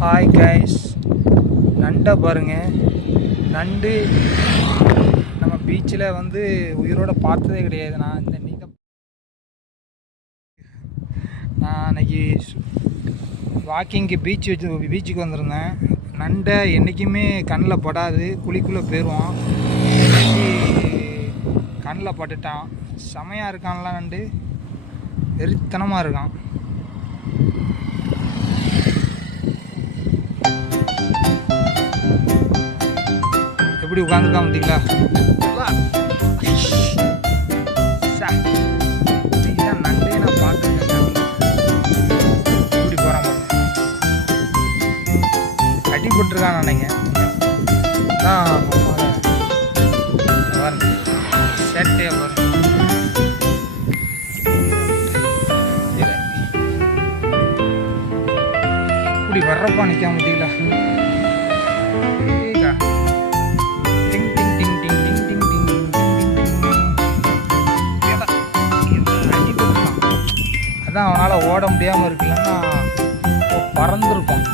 Hi guys, நண்டை பாருங்கள். நண்டு நம்ம பீச்சில் வந்து உயிரோடு பார்த்ததே கிடையாது. நான் அன்றைக்கி வாக்கிங்க்கு பீச்சுக்கு வந்திருந்தேன். நண்டை என்றைக்குமே கண்ணில் படாது, குழிக்குள்ளே போயிடுவான். கண்ணில் பட்டுட்டான். செமையாக இருக்கான்லாம் நண்டு, வெறித்தனமாக இருக்கான். எப்படி உட்காந்துருக்கான் பார்த்தீங்களா? இதுதான் நண்டே நான் பார்த்துருக்கேன். இப்படி போகிறான் கட்டி போட்டுருக்கான் நினைங்க. தான் பாருங்க, சேட்டையா பாருங்க. இப்படி வர்றப்பா நிற்காம பார்த்தீங்களா? அதான் அவனால் ஓட முடியாமல் இருக்குல்லன்னா பறந்துருப்பான்.